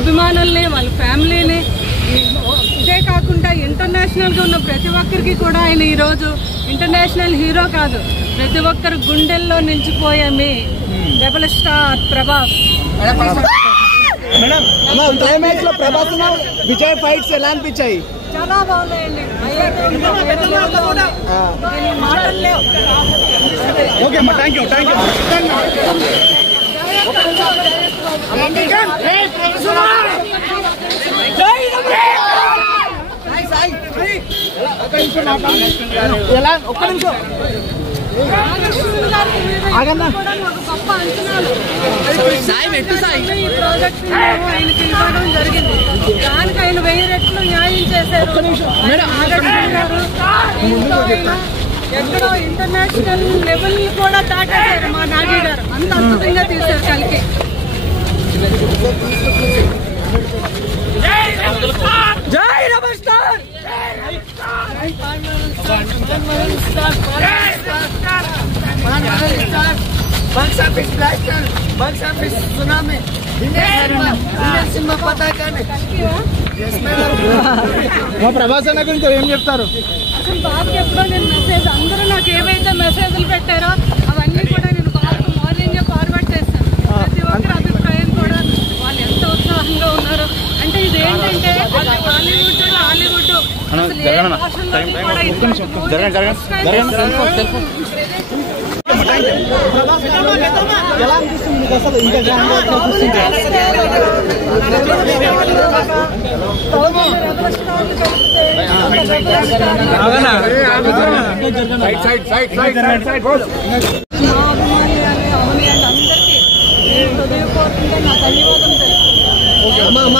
అభిమానుల్ని, వాళ్ళ ఫ్యామిలీని, ఇదే కాకుండా ఇంటర్నేషనల్గా ఉన్న ప్రతి ఒక్కరికి కూడా ఆయన ఈరోజు ఇంటర్నేషనల్ హీరో కాదు, ప్రతి ఒక్కరు గుండెల్లో నిలిచిపోయే మీ రెబల్ స్టార్ ప్రభాస్. క్లైమాక్స్ లో ప్రభాస్ విజయ్ ఫైట్స్ ఎలా అనిపించాయి? చాలా బాగున్నాయండి. ఒక్క నిమిషం గొప్ప అంచనాలు ఈ ప్రాజెక్ట్ ఆయనకి ఇవ్వడం జరిగింది. దానికి ఆయన 1000 రెట్లు న్యాయం చేశారు. ఎక్కడో ఇంటర్నేషనల్ లెవెల్ కూడా దాటేశారు మా నాగి గారు. అంత అద్భుతంగా తీశారు కలికి. జై rebel star. Box office blaster, box office tsunami, Indian cinema పతాకాన్ని. మా ప్రభాస్ అన్న గురించి ఏం చెప్తారు? అసలు బాబుకి ఎప్పుడో నేను మెసేజ్, అందరూ నాకు ఏవైతే మెసేజ్లు పెట్టారో అవన్నీ కూడా నేను బాబుకు మార్నింగే ఫార్వర్డ్ చేస్తాను. ప్రతి ఒక్కరి అభిప్రాయం కూడా వాళ్ళు ఎంత ఉత్సాహంగా ఉన్నారు అంటే, ఇది ఏంటంటే హాలీవుడ్ అసలు ఏ భాషల్లో కూడా ఎలా అనిపిస్తుంది అసలు? అందరికీ హృదయపూర్వకంగా నా ధన్యవాదం తెలుపుతున్నాను.